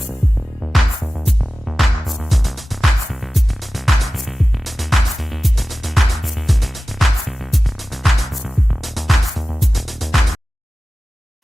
Thank you.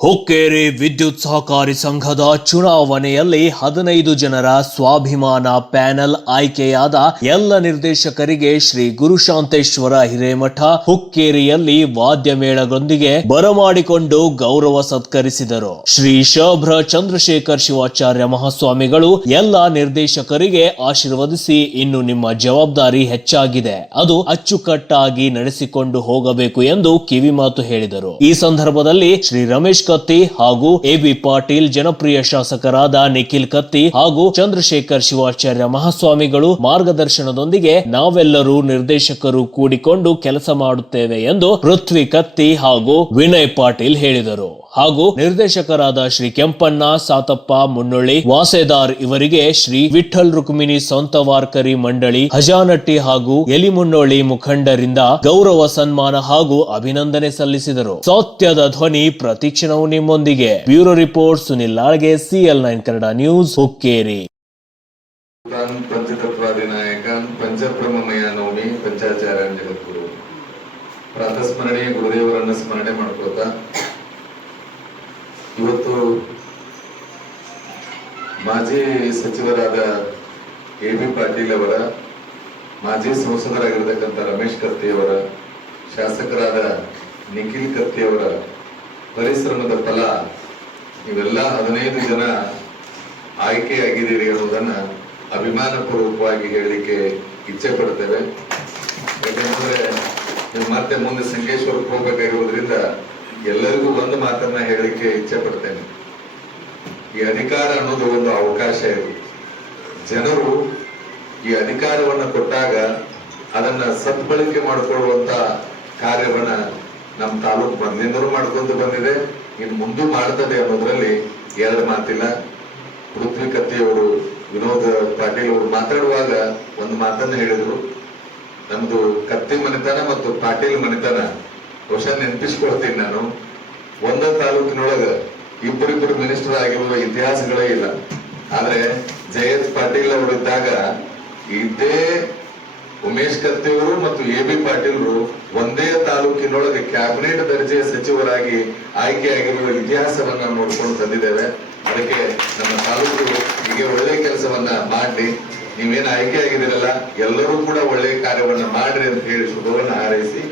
Hukkeri ವಿದ್ಯುತ್ ಸಹಕಾರಿ ಸಂಘದ ಚುನಾವಣೆಯಲ್ಲಿ ಹದಿನೈದು ಜನರ ಸ್ವಾಭಿಮಾನ ಪ್ಯಾನೆಲ್ ಆಯ್ಕೆಯಾದ ಎಲ್ಲ ನಿರ್ದೇಶಕರಿಗೆ ಶ್ರೀ ಗುರುಶಾಂತೇಶ್ವರ ಹಿರೇಮಠ ಹುಕ್ಕೇರಿಯಲ್ಲಿ ವಾದ್ಯ ಮೇಳದೊಂದಿಗೆ ಬರಮಾಡಿಕೊಂಡು ಗೌರವ ಸತ್ಕರಿಸಿದರು. ಶ್ರೀ ಶಭ್ರ ಚಂದ್ರಶೇಖರ್ ಶಿವಾಚಾರ್ಯ ಮಹಾಸ್ವಾಮಿಗಳು ಎಲ್ಲ ನಿರ್ದೇಶಕರಿಗೆ ಆಶೀರ್ವದಿಸಿ ಇನ್ನು ನಿಮ್ಮ ಜವಾಬ್ದಾರಿ ಹೆಚ್ಚಾಗಿದೆ. ಅದು ಅಚ್ಚುಕಟ್ಟಾಗಿ ನಡೆಸಿಕೊಂಡು ಹೋಗಬೇಕು ಎಂದು ಕಿವಿಮಾತು ಹೇಳಿದರು. ಈ ಸಂದರ್ಭದಲ್ಲಿ ಶ್ರೀ ರಮೇಶ್ ಕತ್ತಿ ಹಾಗೂ ಎಬಿ ಪಾಟೀಲ್ ಜನಪ್ರಿಯ ಶಾಸಕರಾದ ನಿಖಿಲ್ ಕತ್ತಿ ಹಾಗೂ ಚಂದ್ರಶೇಖರ್ ಶಿವಾಚಾರ್ಯ ಮಹಾಸ್ವಾಮಿಗಳು ಮಾರ್ಗದರ್ಶನದೊಂದಿಗೆ ನಾವೆಲ್ಲರೂ ನಿರ್ದೇಶಕರು ಕೂಡಿಕೊಂಡು ಕೆಲಸ ಮಾಡುತ್ತೇವೆ ಎಂದು ಪೃಥ್ವಿ ಕತ್ತಿ ಹಾಗೂ ವಿನಯ್ ಪಾಟೀಲ್ ಹೇಳಿದರು. ಹಾಗೂ ನಿರ್ದೇಶಕರಾದ ಶ್ರೀ ಕೆಂಪಣ್ಣ, ಸಾತಪ್ಪ ಮುನ್ನೊಳ್ಳಿ ವಾಸೆದಾರ್ ಇವರಿಗೆ ಶ್ರೀ ವಿಠಲ್ ರುಕ್ಮಿಣಿ ಸ್ವಂತ ವಾರ್ಕರಿ ಮಂಡಳಿ ಹಜಾನಟ್ಟಿ ಹಾಗೂ ಎಲಿಮುನ್ನೋಳಿ ಮುಖಂಡರಿಂದ ಗೌರವ ಸನ್ಮಾನ ಹಾಗೂ ಅಭಿನಂದನೆ ಸಲ್ಲಿಸಿದರು. ಸತ್ಯದ ಧ್ವನಿ ಪ್ರತಿಕ್ಷಣವು ನಿಮ್ಮೊಂದಿಗೆ. Bureau report, Sunil Lalge, CL nine Kannada news, Hukkeri. ಜಗದ್ಗುರು ಪ್ರಾತಸ್ಮರಣೆ, ಗುರುದೇವರನ್ನ ಸ್ಮರಣೆ ಮಾಡ್ಕೋತಾ ಇವತ್ತು ಮಾಜಿ ಸಚಿವರಾದ ಎ ಬಿ ಪಾಟೀಲ್ ಅವರ, ಮಾಜಿ ಸಂಸದರಾಗಿರ್ತಕ್ಕಂಥ ರಮೇಶ್ ಕತ್ತಿ ಅವರ, ಶಾಸಕರಾದ ನಿಖಿಲ್ ಕತ್ತಿ ಅವರ ಪರಿಶ್ರಮದ ಫಲ ಇವೆಲ್ಲ ಹದಿನೈದು ಜನ ಆಯ್ಕೆಯಾಗಿದ್ದೀರಿ ಅನ್ನೋದನ್ನು ಅಭಿಮಾನಪೂರ್ವಕವಾಗಿ ಹೇಳಲಿಕ್ಕೆ ಇಚ್ಛೆ ಪಡ್ತೇವೆ. ಯಾಕಂದ್ರೆ ನೀವು ಮತ್ತೆ ಮುಂದೆ ಸಂಕೇಶ್ವರಕ್ಕೆ ಹೋಗಬೇಕಾಗಿರೋದ್ರಿಂದ ಎಲ್ಲರಿಗೂ ಒಂದು ಮಾತನ್ನ ಹೇಳಲಿಕ್ಕೆ ಇಚ್ಛೆ ಪಡ್ತೇನೆ. ಈ ಅಧಿಕಾರ ಅನ್ನೋದು ಒಂದು ಅವಕಾಶ ಇದು. ಜನರು ಈ ಅಧಿಕಾರವನ್ನು ಕೊಟ್ಟಾಗ ಅದನ್ನ ಸದ್ಬಳಕೆ ಮಾಡಿಕೊಳ್ಳುವಂತ ಕಾರ್ಯವನ್ನ ನಮ್ಮ ತಾಲೂಕು ಬಂದಿಂದಲೂ ಮಾಡ್ಕೊಂಡು ಬಂದಿದೆ. ಇನ್ನು ಮುಂದೆ ಮಾಡ್ತದೆ ಅನ್ನೋದ್ರಲ್ಲಿ ಎರಡು ಮಾತಿಲ್ಲ. ಪೃಥ್ವಿ ಕತ್ತಿಯವರು ವಿನೋದ್ ಪಾಟೀಲ್ ಅವರು ಮಾತಾಡುವಾಗ ಒಂದು ಮಾತನ್ನ ಹೇಳಿದ್ರು. ನಮ್ದು ಕತ್ತಿ ಮನೆತನ ಮತ್ತು ಪಾಟೀಲ್ ಮನೆತನ ಬಹುಶಃ ನೆನಪಿಸ್ಕೊಳ್ತೀನಿ ನಾನು. ಒಂದ ತಾಲೂಕಿನೊಳಗ ಇಬ್ಬರಿಬ್ಬರು ಮಿನಿಸ್ಟರ್ ಆಗಿರುವ ಇತಿಹಾಸಗಳೇ ಇಲ್ಲ. ಆದ್ರೆ ಜಯಂತ್ ಪಾಟೀಲ್ ಅವರಿದ್ದಾಗ ಇದೇ ಉಮೇಶ್ ಕತ್ತೆಯವರು ಮತ್ತು ಎ ಬಿ ಪಾಟೀಲ್ರು ಒಂದೇ ತಾಲೂಕಿನೊಳಗೆ ಕ್ಯಾಬಿನೆಟ್ ದರ್ಜೆಯ ಸಚಿವರಾಗಿ ಆಯ್ಕೆಯಾಗಿರುವ ಇತಿಹಾಸವನ್ನ ನೋಡ್ಕೊಂಡು ತಂದಿದ್ದೇವೆ. ಅದಕ್ಕೆ ನಮ್ಮ ತಾಲೂಕು ಹೀಗೆ ಒಳ್ಳೆ ಕೆಲಸವನ್ನ ಮಾಡಿ ನೀವೇನು ಆಯ್ಕೆ ಆಗಿದ್ದೀರಲ್ಲ, ಎಲ್ಲರೂ ಕೂಡ ಒಳ್ಳೆ ಕಾರ್ಯವನ್ನ ಮಾಡ್ರಿ ಅಂತ ಹೇಳಿ ಶುಭವನ್ನ ಹಾರೈಸಿ.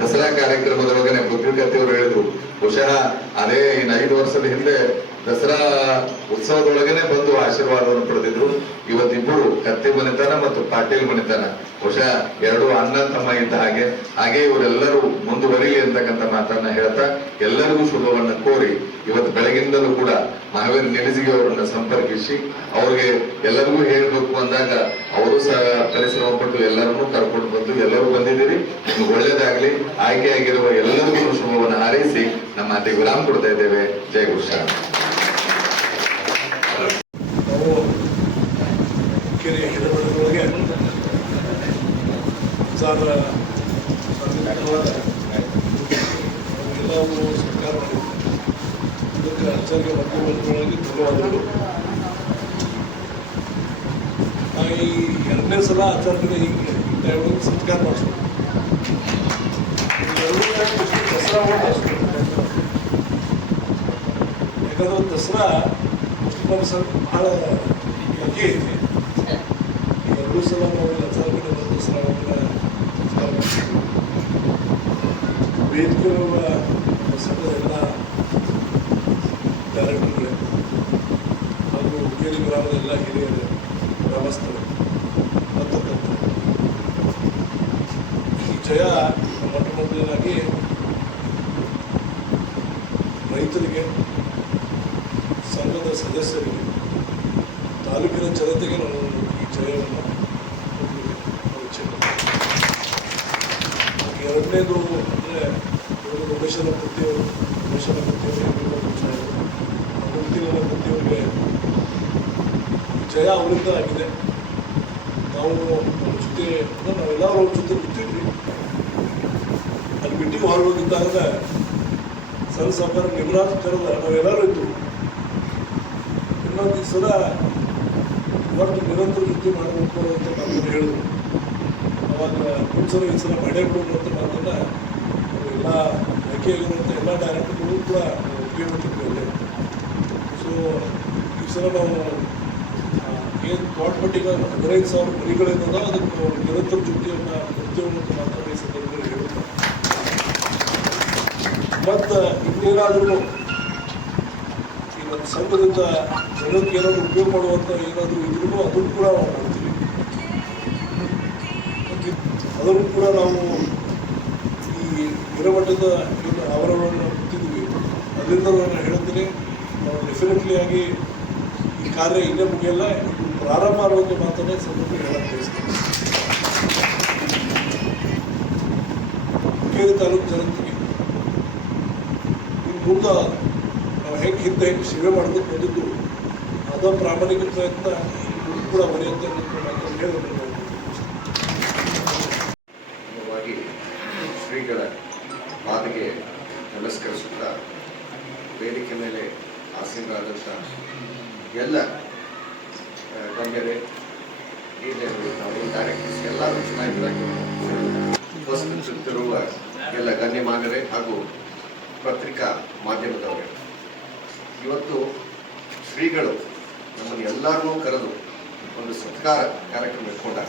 ದಸರಾ ಕಾರ್ಯಕ್ರಮದೊಳಗನೆ ಕತ್ತಿಯವರು ಹೇಳಿದ್ರು. ಬಹುಶಃ ಅದೇ ಇನ್ನು ಐದು ವರ್ಷದ ಹಿಂದೆ ದಸರಾ ಉತ್ಸವದೊಳಗನೆ ಬಂದು ಆಶೀರ್ವಾದವನ್ನು ಪಡೆದಿದ್ರು. ಇವತ್ತಿಬ್ಬರು ಕತ್ತಿ ಮನೆತನ ಮತ್ತು ಪಾಟೀಲ್ ಮನೆತನ. ಬಹುಶಃ ಎರಡು ಅಣ್ಣ ತಮ್ಮ ಇದ್ದ ಹಾಗೆ. ಹಾಗೆ ಇವರೆಲ್ಲರೂ ಮುಂದುವರಿಲಿ ಅಂತಕ್ಕಂಥ ಮಾತನ್ನ ಹೇಳ್ತಾ ಎಲ್ಲರಿಗೂ ಶುಭವನ್ನ ಕೋರಿ ಇವತ್ತು ಬೆಳಗಿಂದಲೂ ಕೂಡ ಮಹಾವೀರ್ ನೆಲೆಸಿಗೆ ಅವರನ್ನ ಸಂಪರ್ಕಿಸಿ ಅವ್ರಿಗೆ ಎಲ್ಲರಿಗೂ ಹೇಳ್ಬೇಕು ಅಂದಾಗ ಅವರು ಸಹ ಪರಿಶ್ರಮ ಪಟ್ಟು ಎಲ್ಲರನ್ನೂ ಕರ್ಕೊಂಡು ಬಂದು ಎಲ್ಲರೂ ಬಂದಿದ್ದೀರಿ. ನಿಮ್ಗೆ ಒಳ್ಳೇದಾಗ್ಲಿ. ಆಯ್ಕೆಯಾಗಿರುವ ಎಲ್ಲರಿಗೂ ಶುಭವನ್ನು ಹಾರೈಸಿ ನಮ್ಮ ಅತಿ ವಿರಾಮ ಕೊಡ್ತಾ ಇದ್ದೇವೆ. ಜಯ ಗುರುಶಾ ನಾವು ಕೆರೆ ಹಿಡಬಳದೊಳಗೆ ಸಾವಿರ ಎಲ್ಲವೂ ಸರ್ಕಾರ ಮಾಡಿದೆ ಇದಕ್ಕೆ ಅರ್ಚನೆಗೆ ಮಧ್ಯಮಂತ್ರಿಗಳಿಗೆ ಧನ್ಯವಾದಗಳು ನಾ ಈ ಸಲ ಆಚರಣೆಗೆ ಹೀಗೆ ಟೈಮಿಗೆ ಸತ್ಕಾರ ಮಾಡಿಸ್ಬೇಕು ದಸರಾ ಯಾಕಂದ್ರೆ ದಸರಾ ಮುಸ್ಲಿಮರ ಸರ್ ಭಾಳ ಯೋಗ್ಯ ಐತಿ ಎರಡೂ ಸಲ ನಾವು ಲಕ್ಷಾರ ಕಡೆ ಬಂದು ದಸರಾವನ್ನು ನಮಸ್ಕಾರ ಮಾಡ್ತೀವಿ ವೇದಿಕೆ ಇರುವ ಸಂಘದ ಎಲ್ಲ ಡೈರೆಕ್ಟರ್ಗಳೇ ಹಾಗೂ ಹುಕ್ಕೇರಿ ಗ್ರಾಮದ ಎಲ್ಲ ಹಿರಿಯರು ಗ್ರಾಮಸ್ಥರು ಜಯ ಮೊಟ್ಟ ಮೊದಲನೇದಾಗಿ ರೈತರಿಗೆ, ಸಂಘದ ಸದಸ್ಯರಿಗೆ, ತಾಲೂಕಿನ ಜನತೆಗೆ ನಾನು ಈ ಜಯವನ್ನು. ಎರಡನೇದು ಅಂದರೆ ಇವರು ರಮೇಶನ ಪತಿಯವರು ರಮೇಶನ ಪತಿಯವರು ಮುಂದಿನ ಪತಿಯವರಿಗೆ ಜಯ ಅವರಿಂದ ಆಗಿದೆ. ನಾವು ಅವ್ರ ಜೊತೆ ನಾವೆಲ್ಲರೂ ಅವ್ರ ಜೊತೆ ಬಿಟ್ಟಿದ್ವಿ ಮೀಟಿಂಗ್ ಹೊರಗೋಗಿದ್ದಾಗ ಸಣ್ಣ ಸಾಕಾರ ನಿಮ್ರಾಜ್ ಕರೆದ ನಾವೆಲ್ಲರೂ ಇದ್ದು ಇನ್ನೊಂದು ಸಲ ಒಟ್ಟು ನಿರಂತರ ವೃತ್ತಿ ಮಾಡಬೇಕು ಅಂತ ಮಾತನ್ನು ಹೇಳಿದ್ರು. ಅವಾಗ ಮುಂಚೆ ಈ ಸಲ ಮಳೆ ಬಿಡೋದು ಅಂತ ಎಲ್ಲ ಆಯ್ಕೆಯಾಗಿರುವಂಥ ಎಲ್ಲ ಡೈರೆಕ್ಟರ್ಗಳು ಕೂಡ ಅಲ್ಲೇ. ಸೊ ಈ ಸಲ ನಾವು ಏನು ಮಟ್ಟಿಗೆ ಹದಿನೈದು ಸಾವಿರ ಮರಿಗಳಿಂದ ಅದಕ್ಕೆ ನಿರಂತರ ಜೊತೆಯನ್ನು ಉದ್ಯೋಗ ಮಾತ್ರ ಸಂದರ್ಭದಲ್ಲಿ ಮತ್ತು ಇನ್ನೇನಾದರೂ ಈ ಒಂದು ಸಂಘದಿಂದ ಜನಕ್ಕೆ ಏನಾದರೂ ಉಪಯೋಗ ಮಾಡುವಂಥ ಏನಾದರೂ ಇದ್ರೂ ಅದನ್ನು ಕೂಡ ನಾವು ಮಾಡ್ತೀವಿ. ಅದನ್ನು ಕೂಡ ನಾವು ಈ ಗಿರಮಟ್ಟದ ಏನು ಆವರಣವನ್ನು ಗೊತ್ತಿದ್ವಿ ಅದರಿಂದ ನಾನು ಹೇಳ್ತೀನಿ ನಾವು ಡೆಫಿನೆಟ್ಲಿ ಆಗಿ ಈ ಕಾರ್ಯ ಇನ್ನೇ ಮುಗಿಯಲ್ಲ ಇದು ಪ್ರಾರಂಭ ಆಗುವಂಥ ಮಾತನ್ನೇ ಸಂದರ್ಭ ಹೇಳಕ್ಕೆ ಬಯಸ್ತೀನಿ. ತಾಲೂಕು ಜನತೆಗೆ ನಾವು ಹೆಂಗೆ ಹಿಂದೆ ಹೆಂಗೆ ಸೇವೆ ಮಾಡ್ಕೊಂಡು ಬಂದಿದ್ದು ಅದ ಪ್ರಾಮಾಣಿಕ ಪ್ರಯತ್ನ ಕೂಡ ಬರೆಯುತ್ತೆ ಶ್ರೀಗಳ ಪಾದಗೆ ನಮಸ್ಕರಿಸುತ್ತಾ ವೇದಿಕೆ ಮೇಲೆ ಆಸೀನರಾದಂಥ ಎಲ್ಲ ಗಣ್ಯರೇ ಡೈರೆಕ್ಟರ್ಸ್ ಎಲ್ಲರೂ ಚೆನ್ನಾಗಿರಾಗಿ ಉಪಸ್ಥಿತಿರುವ ಎಲ್ಲ ಗಣ್ಯಮಾನ್ಯರೇ ಹಾಗೂ ಪತ್ರಿಕಾ ಮಾಧ್ಯಮದವರೇ. ಇವತ್ತು ಶ್ರೀಗಳು ನಮ್ಮನ್ನು ಎಲ್ಲರನ್ನೂ ಕರೆದು ಒಂದು ಸತ್ಕಾರ ಕಾರ್ಯಕ್ರಮ ಇಟ್ಕೊಂಡಾಗ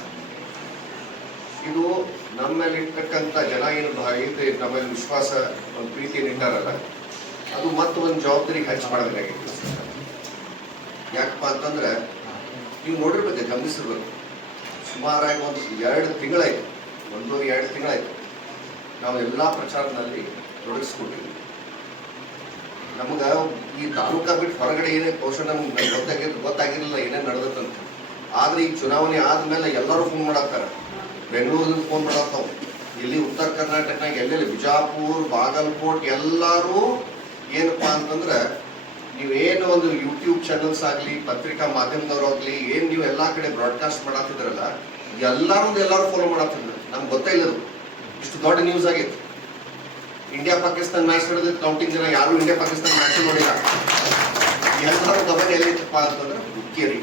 ಇದು ನಮ್ಮಲ್ಲಿರ್ತಕ್ಕಂಥ ಜನ ಏನು ಭಾ- ಇದೆ ನಮ್ಮಲ್ಲಿ ವಿಶ್ವಾಸ, ಒಂದು ಪ್ರೀತಿಯನ್ನು ಇಟ್ಟಾರಲ್ಲ, ಅದು ಮತ್ತೆ ಒಂದು ಜವಾಬ್ದಾರಿ ಹಂಚ್ ಮಾಡಬೇಕಾಗಿತ್ತು. ಯಾಕಪ್ಪ ಅಂತಂದ್ರೆ, ನೀವು ನೋಡಿರ್ಬೇಕು ಗಮನಿಸಿರ್ಬೇಕು. ಸುಮಾರಾಗಿ ಒಂದು ಎರಡು ತಿಂಗಳಾಯ್ತು, ಒಂದೂವರೆ, ಎರಡು ತಿಂಗಳಾಯ್ತು. ನಾವು ಎಲ್ಲ ಪ್ರಚಾರದಲ್ಲಿ ತೊಡಗಿಸ್ಕೊಂಡಿದ್ವಿ ನಮ್ಗೆ ಈ ತಾಲೂಕಾ ಬಿಟ್ಟು ಹೊರಗಡೆ ಏನೇ ಬಹುಶಃ ನಮ್ಗೆ ಗೊತ್ತಾಗಿದ್ದು ಗೊತ್ತಾಗಿರಲಿಲ್ಲ ಏನೇನು ನಡೆದತ್ತಂತ ಆದ್ರೆ ಈ ಚುನಾವಣೆ ಆದ್ಮೇಲೆ ಎಲ್ಲರೂ ಫೋನ್ ಮಾಡತ್ತಾರ ಬೆಂಗಳೂರಿಂದ ಫೋನ್ ಮಾಡಾಕ್ತಾವ. ಇಲ್ಲಿ ಉತ್ತರ ಕರ್ನಾಟಕನಾಗ ಎಲ್ಲೆಲ್ಲಿ ಬಿಜಾಪುರ್, ಬಾಗಲ್ಕೋಟ್ ಎಲ್ಲರೂ ಏನಪ್ಪಾ ಅಂತಂದ್ರೆ ನೀವೇನು ಒಂದು ಯೂಟ್ಯೂಬ್ ಚಾನಲ್ಸ್ ಆಗಲಿ, ಪತ್ರಿಕಾ ಮಾಧ್ಯಮದವ್ರಾಗ್ಲಿ ಏನ್ ನೀವು ಎಲ್ಲಾ ಕಡೆ ಬ್ರಾಡ್ಕಾಸ್ಟ್ ಮಾಡತ್ತಿದ್ರಲ್ಲ ಎಲ್ಲರೂ ಎಲ್ಲರೂ ಫಾಲೋ ಮಾಡತ್ತಿದ್ರು ನಮ್ಗೆ ಗೊತ್ತೇ ಇಲ್ಲ ಅದು. ಇಷ್ಟು ದೊಡ್ಡ ನ್ಯೂಸ್ ಆಗೈತೆ. ಇಂಡಿಯಾ ಪಾಕಿಸ್ತಾನ ಮ್ಯಾಚ್ ನಡೆದಿದ್ದು ಕೌಂಟಿಂಗ್ ಜನ ಯಾರು ಇಂಡಿಯಾ ಪಾಕಿಸ್ತಾನ ಮ್ಯಾಚ್ ನೋಡಿಲ್ಲ. ಎಲ್ಲರೂ ಗಮನ ಎಲ್ಲಿತ್ತಪ್ಪ ಅಂತಂದ್ರೆ ಹುಕ್ಕೇರಿ.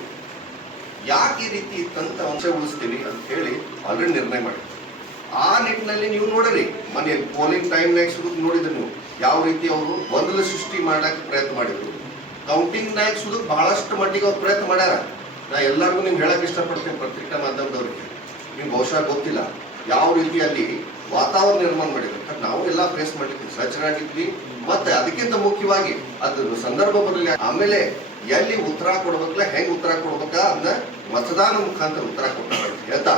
ಯಾಕೆ ಈ ರೀತಿ ಇತ್ತಂತ ಅಂಶ ಉಳಿಸ್ತೀವಿ ಅಂತ ಹೇಳಿ ಆಲ್ರೆಡಿ ನಿರ್ಣಯ ಮಾಡಿ ಆ ನಿಟ್ಟಿನಲ್ಲಿ ನೀವು ನೋಡಿರಿ ಮನೆ ಪೋಲಿಂಗ್ ಟೈಮ್ ಸುದು ನೋಡಿದ್ರಿ ನೀವು. ಯಾವ ರೀತಿ ಅವರು ಗೊಂದಲ ಸೃಷ್ಟಿ ಮಾಡಕ್ಕೆ ಪ್ರಯತ್ನ ಮಾಡಿದ್ರು. ನಾಯಕ್ ಸುದು ಬಹಳಷ್ಟು ಮಟ್ಟಿಗೆ ಅವ್ರು ಪ್ರಯತ್ನ ಮಾಡ್ಯಾರ. ನಾ ಎಲ್ಲರಿಗೂ ನಿಮ್ಗೆ ಹೇಳಕ್ ಇಷ್ಟಪಡ್ತೀನಿ ಪತ್ರಿಕಾ ಮಾಧ್ಯಮದವ್ರಿಗೆ. ನಿಮ್ಗೆ ಬಹುಶಃ ಗೊತ್ತಿಲ್ಲ. ಯಾವ ರೀತಿಯಲ್ಲಿ ವಾತಾವರಣ ನಿರ್ಮಾಣ ಮಾಡಿದ್ರು. ನಾವು ಎಲ್ಲ ಫೇಸ್ ಮಾಡ್ಲಿಕ್ಕೆ ಸಜ್ಜರಾಗಿದ್ವಿ. ಮತ್ತೆ ಅದಕ್ಕಿಂತ ಮುಖ್ಯವಾಗಿ ಅದ್ರ ಸಂದರ್ಭ ಬರಲಿ, ಆಮೇಲೆ ಎಲ್ಲಿ ಉತ್ತರ ಕೊಡ್ಬೇಕಲ್ಲ, ಹೆಂಗ್ ಉತ್ತರ ಕೊಡ್ಬೇಕ ಅದನ್ನ ಮತದಾನ ಮುಖಾಂತರ ಉತ್ತರ ಕೊಡ್ತಾರೆ ಹೇಳ್ತಾ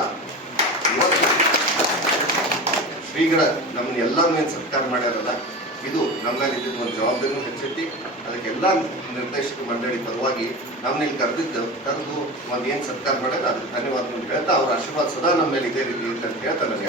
ಶ್ರೀಗಳ ನಮ್ಮನ್ನ ಎಲ್ಲರನ್ನೇನು ಸತ್ಕಾರ ಮಾಡ್ಯಾರಲ್ಲ, ಇದು ನಮ್ಮಲ್ಲಿ ಇದ್ದಿದ್ದು ಒಂದು ಜವಾಬ್ದಾರಿನೂ ಹೆಚ್ಚೈತಿ. ಅದಕ್ಕೆಲ್ಲ ನಿರ್ದೇಶಕ ಮಂಡಳಿ ಪರವಾಗಿ ನಮ್ಮನ್ನ ಇಲ್ಲಿ ಕರೆದಿದ್ದು, ಕರೆದು ಒಂದು ಏನು ಸತ್ಕಾರ ಮಾಡ್ಯಾರ, ಅದಕ್ಕೆ ಧನ್ಯವಾದ ಹೇಳ್ತಾ ಅವ್ರ ಆಶೀರ್ವಾದ ಸದಾ ನಮ್ಮ ಮೇಲೆ ಇದೇ ರೀತಿ ಅಂತ ಹೇಳ್ತಾ ನನಗೆ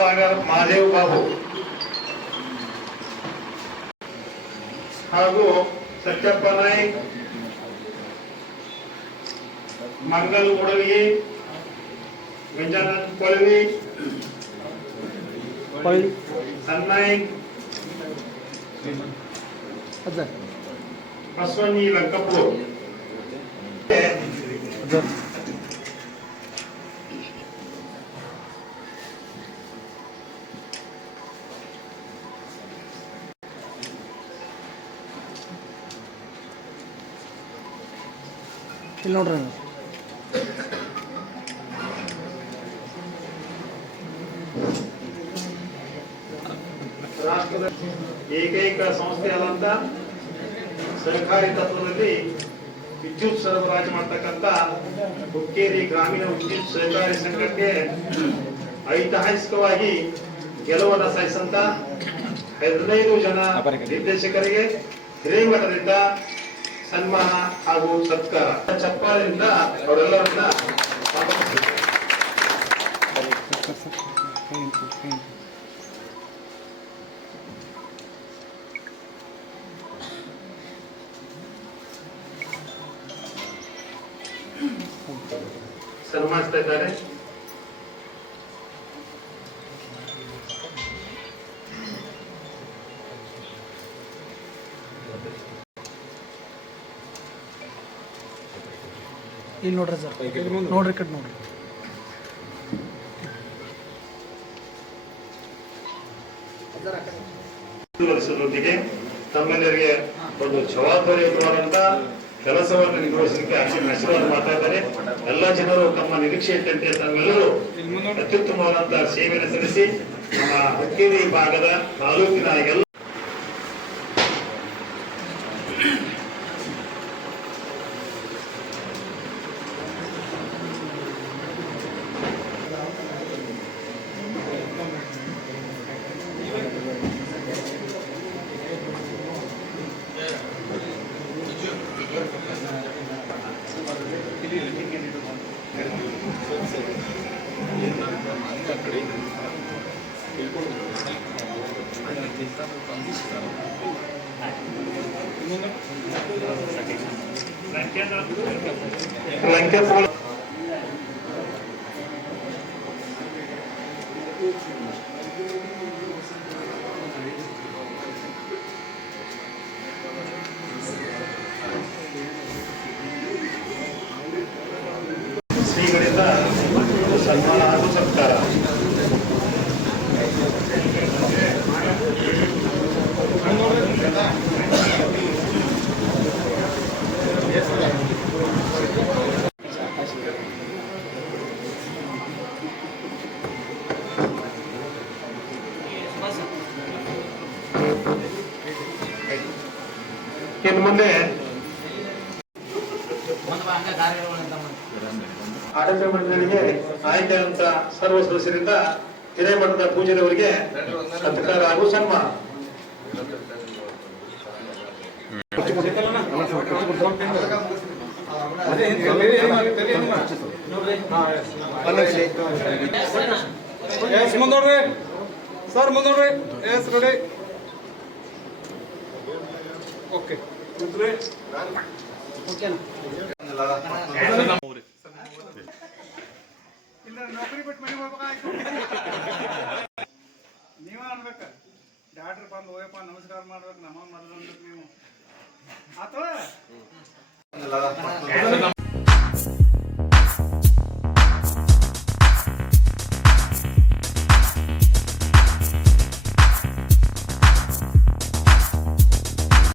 ಮಧುರ ಸಾಗರ್ ಮಹಾದೇವ್ ಬಾಬು ಹಾಗೂ ಸತ್ಯಪ್ಪ ನಾಯ್ಕ್ ಮಂಗಲ್ ಉಡವಿ ಗಂಜಾನಂದ್ ಕೊಳವಿ ಸನ್ನಾಯಕ್ ಬಸವನಿ ಲಂಕಪುರ್ ಇಲ್ಲಿ ನೋಡ್ರಿ ರಾಷ್ಟ್ರದ ಏಕೈಕ ಸಂಸ್ಥೆಯಾದಂತ ಸರ್ಕಾರಿ ತತ್ವದಲ್ಲಿ ವಿದ್ಯುತ್ ಸರಬರಾಜು ಮಾಡ್ತಕ್ಕಂಥ ಹುಕ್ಕೇರಿ ಗ್ರಾಮೀಣ ವಿದ್ಯುತ್ ಸಹಕಾರಿ ಸಂಘಕ್ಕೆ ಐತಿಹಾಸಿಕವಾಗಿ ಗೆಲುವನ್ನು ಸಾಧಿಸಂತ ಹದಿನೈದು ಜನ ನಿರ್ದೇಶಕರಿಗೆ ಹಿರೇಮಠದಿಂದ ಸನ್ಮಾನ ಹಾಗೂ ಸತ್ಕಾರ ಚಪ್ಪಾಳಿಯಿಂದ ಅವರೆಲ್ಲರನ್ನ. ಸನ್ಮಾನಿಸ್ತಾ ಇದ್ದಾರೆ ಇಲ್ಲಿ ನೋಡ್ರಿ ಸರ್. ನೋಡ್ರಿ ಕಟ್ ನೋಡ್ರಿ. ವರ್ಷದೊಂದಿಗೆ ತಮ್ಮೆಲ್ಲರಿಗೆ ಒಂದು ಜವಾಬ್ದಾರಿಯುತವಾದಂತ ಕೆಲಸವನ್ನು ನಿರ್ವಹಿಸಲಿಕ್ಕೆ ಆಶೀರ್ವಾದ ಮಾಡ್ತಾ ಇದ್ದಾರೆ. ಎಲ್ಲ ಜನರು ತಮ್ಮ ನಿರೀಕ್ಷೆ ಇದ್ದಂತೆ ತಮ್ಮೆಲ್ಲರೂ ಅತ್ಯುತ್ತಮವಾದಂತಹ ಸೇವೆಯನ್ನು ಸಲ್ಲಿಸಿ ನಮ್ಮ ಹುಕ್ಕೇರಿ ಭಾಗದ ತಾಲೂಕಿನ ಎಲ್ಲ లంకె ಮುಂದೆ. ಆಡಳಿತ ಮಂಡಳಿಗೆ ಆಯ್ಕೆಯಾದಂತ ಸರ್ವ ಸದಸ್ಯರಿಂದ ಹಿರೇಮಠದ ಪೂಜೆಯವರಿಗೆ ಸತ್ಕಾರ ಹಾಗೂ ಸನ್ಮಾನ. ಸರ್ ಮುಂದೋಡ್ರಿ ಎಸ್, ರೆಡಿ. ಓಕೆ. ಇಲ್ಲ